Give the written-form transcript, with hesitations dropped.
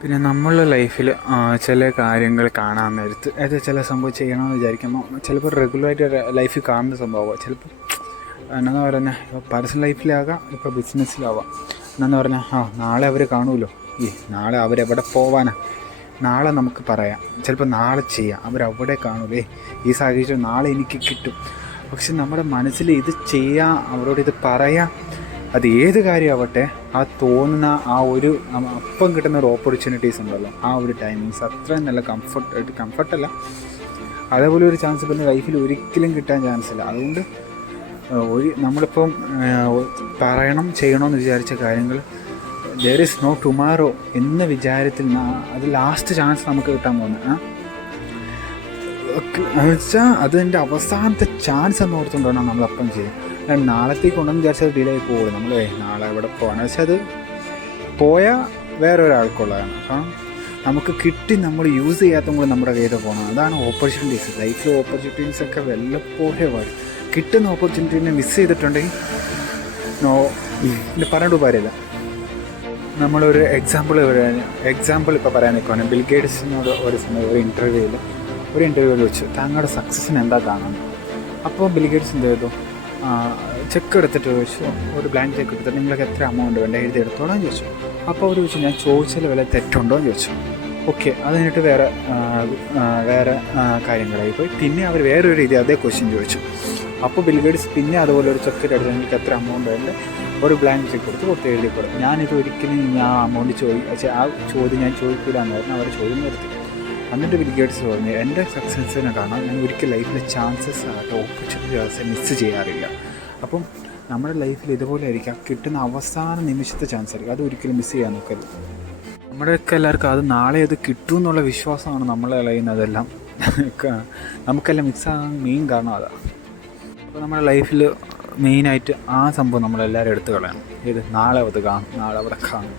പിന്നെ നമ്മളുടെ ലൈഫിൽ ചില കാര്യങ്ങൾ കാണാൻ നേരത്ത് അതായത് ചില സംഭവം ചെയ്യണമെന്ന് വിചാരിക്കുമ്പോൾ ചിലപ്പോൾ റെഗുലറായിട്ട് ലൈഫിൽ കാണുന്ന സംഭവമാണ്. ചിലപ്പോൾ എന്നാന്ന് പറഞ്ഞാൽ ഇപ്പോൾ പേഴ്സണൽ ലൈഫിലാകാം, ഇപ്പോൾ ബിസിനസ്സിലാവാം. എന്നാന്ന് പറഞ്ഞാൽ നാളെ അവർ കാണുമല്ലോ, നാളെ അവരെവിടെ പോവാനാ, നാളെ നമുക്ക് പറയാം, ചിലപ്പോൾ നാളെ ചെയ്യാം, അവരവിടെ കാണൂലേ, ഈ സാഹചര്യം നാളെ എനിക്ക് കിട്ടും. പക്ഷെ നമ്മുടെ മനസ്സിൽ ഇത് ചെയ്യാം, അവരോട് ഇത് പറയാം, അത് ഏത് കാര്യമാവട്ടെ, ആ തോന്നുന്ന ആ ഒരു അപ്പം കിട്ടുന്ന ഒരു ഓപ്പർച്യൂണിറ്റീസ് ഉണ്ടല്ലോ, ആ ഒരു ടൈമിങ്സ് അത്രയും നല്ല കംഫർട്ടല്ല, അതേപോലെ ഒരു ചാൻസ് പിന്നെ ലൈഫിൽ ഒരിക്കലും കിട്ടാൻ ചാൻസ് ഇല്ല. അതുകൊണ്ട് നമ്മളിപ്പം ചെയ്യണമെന്ന് വിചാരിച്ച കാര്യങ്ങൾ ദർ ഈസ് നോ ടുമാറോ എന്ന വിചാരത്തിൽ അത് ലാസ്റ്റ് ചാൻസ് നമുക്ക് കിട്ടാൻ പോകുന്നത് വെച്ചാൽ അതിൻ്റെ അവസാനത്തെ ചാൻസ് എന്ന് ഓർത്തുകൊണ്ടാണ് നമ്മളപ്പം ചെയ്യുക. നാളത്തേക്ക് ഉണ്ടെന്ന് വിചാരിച്ചത് ഡിലേ ആയി പോകും. നമ്മൾ നാളെ എവിടെ പോകാന്ന് വെച്ചാൽ അത് പോയാൽ വേറൊരാൾക്കുള്ളതാണ്. കാരണം നമുക്ക് കിട്ടി നമ്മൾ യൂസ് ചെയ്യാത്ത കൂടെ നമ്മുടെ കയ്യിൽ പോകണം. അതാണ് ഓപ്പർച്യൂണിറ്റീസ്. ലൈഫിൽ ഓപ്പർച്യൂണിറ്റീസൊക്കെ വല്ലപ്പോഴേ വരും. കിട്ടുന്ന ഓപ്പർച്യൂണിറ്റീനെ മിസ് ചെയ്തിട്ടുണ്ടെങ്കിൽ പിന്നെ പറഞ്ഞിട്ട് കാര്യമില്ല. നമ്മളൊരു എക്സാമ്പിൾ ഇപ്പോൾ പറയാൻ നിൽക്കുകയാണ്. ബിൽ ഗേറ്റ്സിനോട് ഒരു സമയം ഒരു ഇൻ്റർവ്യൂവിൽ വെച്ച് താങ്കളുടെ സക്സസ്സിന് എന്താ കാണുന്നത്. അപ്പോൾ ബിൽ ഗേറ്റ്സ് എന്ത് ചെയ്തു, ചെക്ക് എടുത്തിട്ട് ചോദിച്ചു, ഒരു ബ്ലാങ്ക് ചെക്ക് എടുത്തിട്ട് നിങ്ങൾക്ക് എത്ര എമൗണ്ട് വേണ്ട എഴുതി എടുത്തോളാം ചോദിച്ചു. അപ്പോൾ അവർ ചോദിച്ചു ഞാൻ ചോദിച്ചാൽ വല്ല തെറ്റുണ്ടോ എന്ന് ചോദിച്ചു. ഓക്കെ, അത് കഴിഞ്ഞിട്ട് വേറെ കാര്യങ്ങളായി പോയി. പിന്നെ അവർ വേറൊരു രീതി അതേ ക്വസ്റ്റ്യൻ ചോദിച്ചു. അപ്പോൾ ബിൽ ഗേറ്റ്സ് പിന്നെ അതുപോലെ ഒരു ചെക്ക് എടുത്ത് നിങ്ങൾക്ക് എത്ര എമൗണ്ട് വേണ്ട ഒരു ബ്ലാങ്ക് ചെക്ക് എടുത്ത് എഴുതി കൊടുക്കും. ഞാനിത് ഒരിക്കലും അമൗണ്ട് ആ ചോദ്യം ഞാൻ ചോദിക്കില്ല എന്നായിരുന്നു അവർ ചോദ്യം നിർത്തി. എന്നിട്ട് ബിൽ ഗേറ്റ്സ് പറഞ്ഞു എൻ്റെ സക്സസ്സിനെ കാണാൻ ഞാൻ ഒരിക്കലും ലൈഫിലെ ചാൻസസ് ആകട്ടെ ഓപ്പർച്യൂണിറ്റീസ് മിസ് ചെയ്യാറില്ല. അപ്പം നമ്മുടെ ലൈഫിൽ ഇതുപോലെ ആയിരിക്കാം, കിട്ടുന്ന അവസാന നിമിഷത്തെ ചാൻസ് ആയിരിക്കും, അത് ഒരിക്കലും മിസ് ചെയ്യാൻ നോക്കരുത്. നമ്മുടെയൊക്കെ എല്ലാവർക്കും അത് നാളെ അത് കിട്ടും എന്നുള്ള വിശ്വാസമാണ് നമ്മളെ കളയുന്നതെല്ലാം നമുക്കെല്ലാം മിക്സാകാൻ മെയിൻ കാരണം അതാണ്. അപ്പോൾ നമ്മുടെ ലൈഫിൽ മെയിനായിട്ട് ആ സംഭവം നമ്മളെല്ലാവരും എടുത്ത് കളയണം. നാളെ അത് കാണും, നാളെ അവിടെ കാണും.